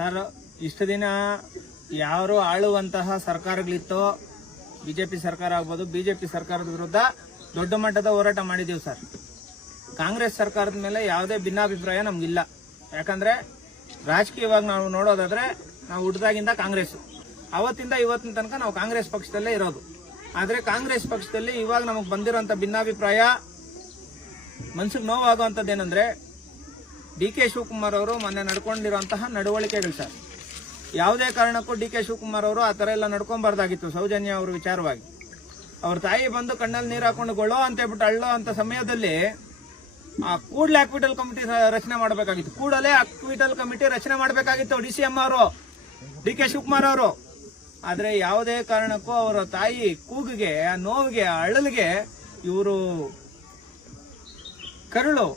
Sir, ಇಷ್ಟು ದಿನ ಯಾರು ಆಳುವಂತಹ ಸರ್ಕಾರಗಳಿತ್ತೋ, ಬಿಜೆಪಿ ಸರ್ಕಾರ ಆಗ್ಬೋದು, ಬಿಜೆಪಿ ಸರ್ಕಾರದ ವಿರುದ್ಧ ದೊಡ್ಡ ಮಟ್ಟದ ಹೋರಾಟ ಮಾಡಿದೀವಿ ಸರ್. ಕಾಂಗ್ರೆಸ್ ಸರ್ಕಾರದ ಮೇಲೆ ಯಾವುದೇ ಭಿನ್ನಾಭಿಪ್ರಾಯ ನಮ್ಗಿಲ್ಲ. ಯಾಕಂದ್ರೆ ರಾಜಕೀಯವಾಗಿ ನಾವು ನೋಡೋದಾದ್ರೆ ನಾವು ಹುಟ್ಟಿದಾಗಿಂದ ಕಾಂಗ್ರೆಸ್, ಅವತ್ತಿಂದ ಇವತ್ತಿನ ತನಕ ನಾವು ಕಾಂಗ್ರೆಸ್ ಪಕ್ಷದಲ್ಲೇ ಇರೋದು. ಆದ್ರೆ ಕಾಂಗ್ರೆಸ್ ಪಕ್ಷದಲ್ಲಿ ಇವಾಗ ನಮಗೆ ಬಂದಿರೋಂಥ ಭಿನ್ನಾಭಿಪ್ರಾಯ, ಮನ್ಸಿಗೆ ನೋವಾಗುವಂಥದ್ದೇನೆಂದ್ರೆ ಡಿ ಕೆ ಶಿವಕುಮಾರ್ ಅವರು ಮೊನ್ನೆ ನಡ್ಕೊಂಡಿರುವಂತಹ ನಡವಳಿಕೆಗಳು ಸರ್. ಯಾವುದೇ ಕಾರಣಕ್ಕೂ ಡಿ ಕೆ ಶಿವಕುಮಾರ್ ಅವರು ಆ ಥರ ಎಲ್ಲ ನಡ್ಕೊಂಬಾರ್ದಾಗಿತ್ತು. ಸೌಜನ್ಯ ಅವ್ರ ವಿಚಾರವಾಗಿ ಅವ್ರ ತಾಯಿ ಬಂದು ಕಣ್ಣಲ್ಲಿ ನೀರು ಹಾಕೊಂಡು ಗೊಳ್ಳೋ ಅಂತ ಹೇಳ್ಬಿಟ್ಟು ಅಳ್ಳೋ ಅಂತ ಸಮಯದಲ್ಲಿ ಕೂಡಲೇ ಅಕ್ವಿಟಲ್ ಕಮಿಟಿ ರಚನೆ ಮಾಡಬೇಕಾಗಿತ್ತು. ಕೂಡಲೇ ಅಕ್ವಿಟಲ್ ಕಮಿಟಿ ರಚನೆ ಮಾಡಬೇಕಾಗಿತ್ತು DCM ಅವರು, ಡಿ ಕೆ ಶಿವಕುಮಾರ್ ಅವರು. ಆದ್ರೆ ಯಾವುದೇ ಕಾರಣಕ್ಕೂ ಅವರ ತಾಯಿ ಕೂಗಿಗೆ, ಆ ನೋವಿಗೆ, ಆ ಅಳಲಿಗೆ ಇವರು ಕರುಳು,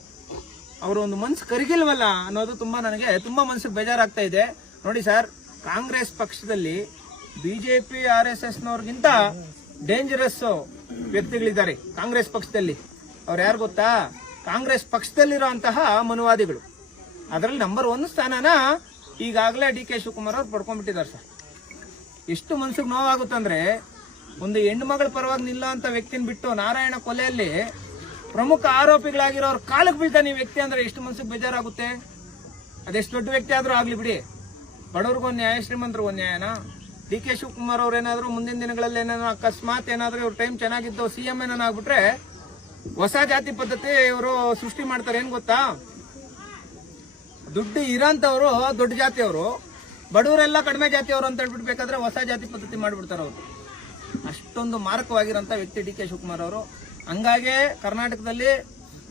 ಅವರು ಒಂದು ಮನ್ಸು ಕರಗಿಲ್ವಲ್ಲ ಅನ್ನೋದು ನನಗೆ ತುಂಬಾ ಮನ್ಸಿಗೆ ಬೇಜಾರಾಗ್ತಾ ಇದೆ. ನೋಡಿ ಸರ್, ಕಾಂಗ್ರೆಸ್ ಪಕ್ಷದಲ್ಲಿ ಬಿಜೆಪಿ RSS ನವ್ರಿಗಿಂತ ಡೇಂಜರಸ್ ವ್ಯಕ್ತಿಗಳಿದ್ದಾರೆ ಕಾಂಗ್ರೆಸ್ ಪಕ್ಷದಲ್ಲಿ. ಅವ್ರು ಯಾರು ಗೊತ್ತಾ? ಕಾಂಗ್ರೆಸ್ ಪಕ್ಷದಲ್ಲಿರುವಂತಹ ಮನುವಾದಿಗಳು. ಅದರಲ್ಲಿ ನಂಬರ್ 1 ಸ್ಥಾನನ ಈಗಾಗಲೇ ಡಿ ಕೆ ಶಿವಕುಮಾರ್ ಅವ್ರು ಪಡ್ಕೊಂಡ್ಬಿಟ್ಟಿದ್ದಾರೆ ಸರ್. ಎಷ್ಟು ಮನ್ಸಿಗೆ ನೋವಾಗುತ್ತಂದ್ರೆ, ಒಂದು ಹೆಣ್ಣು ಮಗಳ ಪರವಾಗಿ ನಿಲ್ಲುವಂತ ವ್ಯಕ್ತಿನ ಬಿಟ್ಟು ನಾರಾಯಣ ಕೊಲೆಯಲ್ಲಿ ಪ್ರಮುಖ ಆರೋಪಿಗಳಾಗಿರೋರು ಕಾಲಕ್ಕೆ ಬೀಳ್ತಾನೆ ಈ ವ್ಯಕ್ತಿ ಅಂದ್ರೆ ಎಷ್ಟು ಮನ್ಸಿಗೆ ಬೇಜಾರಾಗುತ್ತೆ. ಅದೆಷ್ಟು ದೊಡ್ಡ ವ್ಯಕ್ತಿ ಆದ್ರೂ ಆಗ್ಲಿ ಬಿಡಿ, ಬಡವ್ರಿಗೊಂದು ನ್ಯಾಯ, ಶ್ರೀಮಂತರಿಗೊಂದು ನ್ಯಾಯನ? ಡಿ ಕೆ ಶಿವಕುಮಾರ್ ಅವ್ರು ಏನಾದ್ರು ಮುಂದಿನ ದಿನಗಳಲ್ಲಿ ಏನಾದ್ರು ಅಕಸ್ಮಾತ್ ಏನಾದ್ರು ಇವ್ರ ಟೈಮ್ ಚೆನ್ನಾಗಿದ್ದು CM ಏನಾದ್ರು ಆಗ್ಬಿಟ್ರೆ ಹೊಸ ಜಾತಿ ಪದ್ಧತಿ ಇವರು ಸೃಷ್ಟಿ ಮಾಡ್ತಾರೆ. ಏನ್ ಗೊತ್ತಾ? ದುಡ್ಡು ಇರೋಂಥವ್ರು ದೊಡ್ಡ ಜಾತಿಯವರು, ಬಡವರೆಲ್ಲ ಕಡಿಮೆ ಜಾತಿಯವರು ಅಂತ ಹೇಳ್ಬಿಟ್ಟು ಬೇಕಾದ್ರೆ ಹೊಸ ಜಾತಿ ಪದ್ಧತಿ ಮಾಡ್ಬಿಡ್ತಾರೆ ಅವರು. ಅಷ್ಟೊಂದು ಮಾರಕವಾಗಿರೋಂಥ ವ್ಯಕ್ತಿ ಡಿ ಕೆ ಶಿವಕುಮಾರ್ ಅವರು. ಹಂಗಾಗಿ ಕರ್ನಾಟಕದಲ್ಲಿ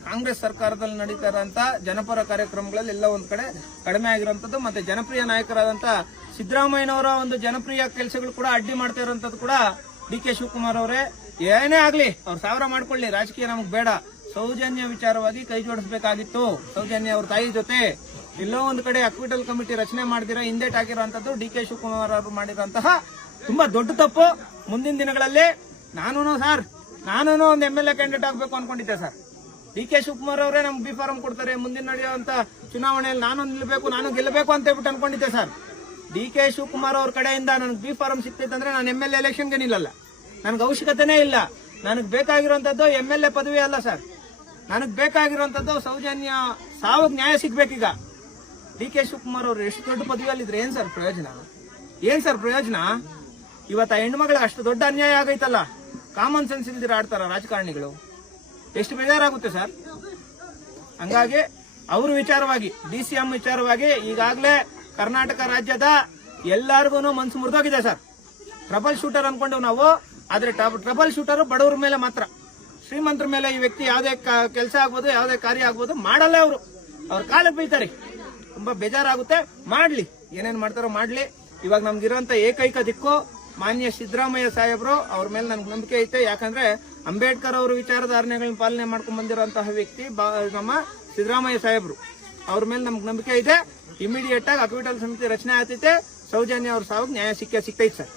ಕಾಂಗ್ರೆಸ್ ಸರ್ಕಾರದಲ್ಲಿ ನಡೀತಾ ಇರೋಂಥ ಜನಪರ ಕಾರ್ಯಕ್ರಮಗಳಲ್ಲಿ ಎಲ್ಲ ಒಂದ್ ಕಡೆ ಕಡಿಮೆ ಆಗಿರೋಂಥದ್ದು, ಮತ್ತೆ ಜನಪ್ರಿಯ ನಾಯಕರಾದಂಥ ಸಿದ್ದರಾಮಯ್ಯನವರ ಒಂದು ಜನಪ್ರಿಯ ಕೆಲಸಗಳು ಕೂಡ ಅಡ್ಡಿ ಮಾಡ್ತಾ ಇರೋಂಥದ್ದು ಕೂಡ ಡಿ ಕೆ ಶಿವಕುಮಾರ್ ಅವರೇ. ಏನೇ ಆಗ್ಲಿ ಅವ್ರು ಸಾವಿರ ಮಾಡ್ಕೊಳ್ಳಿ, ರಾಜಕೀಯ ನಮಗ್ ಬೇಡ. ಸೌಜನ್ಯ ವಿಚಾರವಾಗಿ ಕೈ ಜೋಡಿಸಬೇಕಾಗಿತ್ತು. ಸೌಜನ್ಯ ಅವ್ರ ತಾಯಿ ಜೊತೆ ಎಲ್ಲೋ ಒಂದು ಕಡೆ ಅಕ್ವಿಟಲ್ ಕಮಿಟಿ ರಚನೆ ಮಾಡಿದಿರ ಹಿಂದೇಟ್ ಆಗಿರುವಂತದ್ದು ಡಿ ಕೆ ಶಿವಕುಮಾರ್ ಅವರು ಮಾಡಿರುವಂತಹ ತುಂಬಾ ದೊಡ್ಡ ತಪ್ಪು. ಮುಂದಿನ ದಿನಗಳಲ್ಲಿ ನಾನು ಒಂದು MLA ಕ್ಯಾಂಡಿಡೇಟ್ ಆಗ್ಬೇಕು ಅನ್ಕೊಂಡಿದ್ದೆ ಸರ್. ಡಿ ಕೆ ಶಿವಕುಮಾರ್ ಅವರೇ ನಮ್ಗೆ ಬಿ ಫಾರಂ ಕೊಡ್ತಾರೆ, ಮುಂದಿನ ನಡೆಯುವಂತ ಚುನಾವಣೆಯಲ್ಲಿ ನಾನು ಗೆಲ್ಲಬೇಕು ಅಂತ ಹೇಳ್ಬಿಟ್ಟು ಅನ್ಕೊಂಡಿದ್ದೆ ಸರ್. ಡಿ ಕೆ ಶಿವಕುಮಾರ್ ಅವ್ರ ಕಡೆಯಿಂದ ನನಗೆ ಬಿ ಫಾರಂ ಸಿಕ್ತೈತಂದ್ರೆ ನಾನು MLA ಎಲೆಕ್ಷನ್ಗೆ ನಿಲ್ಲಲ್ಲ. ನನಗೆ ಅವಶ್ಯಕತೆನೇ ಇಲ್ಲ. ನನಗೆ ಬೇಕಾಗಿರುವಂತದ್ದು MLA ಪದವಿ ಅಲ್ಲ ಸರ್. ನನಗೆ ಬೇಕಾಗಿರುವಂತದ್ದು ಸೌಜನ್ಯ ಸಾವಗ್ ನ್ಯಾಯ ಸಿಗ್ಬೇಕೀಗ. ಡಿ ಕೆ ಶಿವಕುಮಾರ್ ಅವರು ಎಷ್ಟು ದೊಡ್ಡ ಪದವಿಯಲ್ಲಿದ್ರೆ ಏನ್ ಸರ್ ಪ್ರಯೋಜನ? ಇವತ್ತು ಆ ಹೆಣ್ಮಗಳಿಗೆ ಅಷ್ಟು ದೊಡ್ಡ ಅನ್ಯಾಯ ಆಗೈತಲ್ಲ. ಕಾಮನ್ ಸೆನ್ಸ್ ಇಲ್ದಿರ ಆಡ್ತಾರ ರಾಜಕಾರಣಿಗಳು. ಎಷ್ಟು ಬೇಜಾರಾಗುತ್ತೆ ಸರ್. ಹಂಗಾಗಿ ಅವ್ರ ವಿಚಾರವಾಗಿ, DCM ವಿಚಾರವಾಗಿ ಈಗಾಗಲೇ ಕರ್ನಾಟಕ ರಾಜ್ಯದ ಎಲ್ಲಾರ್ಗು ಮನ್ಸು ಮುರಿದೋಗಿದೆ ಸರ್. ಟ್ರಬಲ್ ಶೂಟರ್ ಅನ್ಕೊಂಡು ನಾವು, ಆದ್ರೆ ಟ್ರಬಲ್ ಶೂಟರ್ ಬಡವ್ರ ಮೇಲೆ ಮಾತ್ರ. ಶ್ರೀಮಂತರ ಮೇಲೆ ಈ ವ್ಯಕ್ತಿ ಯಾವುದೇ ಕೆಲಸ ಆಗ್ಬೋದು, ಯಾವುದೇ ಕಾರ್ಯ ಆಗ್ಬೋದು ಮಾಡಲ್ಲ. ಅವ್ರ ಕಾಲಕ್ಕೆ ಬೀಳ್ತಾರೆ. ತುಂಬಾ ಬೇಜಾರಾಗುತ್ತೆ. ಮಾಡ್ಲಿ, ಏನೇನ್ ಮಾಡ್ತಾರೋ ಮಾಡ್ಲಿ. ಇವಾಗ ನಮ್ಗಿರೋಂತ ಏಕೈಕ ದಿಕ್ಕು ಮಾನ್ಯ ಸಿದ್ದರಾಮಯ್ಯ ಸಾಹೇಬ್ರು. ಅವ್ರ ಮೇಲೆ ನನ್ಗೆ ನಂಬಿಕೆ ಐತೆ. ಯಾಕಂದ್ರೆ ಅಂಬೇಡ್ಕರ್ ಅವರು ವಿಚಾರಧಾರಣೆಗಳನ್ನ ಪಾಲನೆ ಮಾಡ್ಕೊಂಡ್ ಬಂದಿರುವಂತಹ ವ್ಯಕ್ತಿ ನಮ್ಮ ಸಿದ್ದರಾಮಯ್ಯ ಸಾಹೇಬ್ರು. ಅವ್ರ ಮೇಲೆ ನಮ್ಗೆ ನಂಬಿಕೆ ಇದೆ. ಇಮಿಡಿಯೇಟ್ ಆಗಿ ಅಕ್ವಿಟಲ್ ಸಮಿತಿ ರಚನೆ ಆಗ್ತೈತೆ. ಸೌಜನ್ಯ ಅವ್ರ ಸಾವು ನ್ಯಾಯ ಸಿಕ್ಕೈತೆ ಸರ್.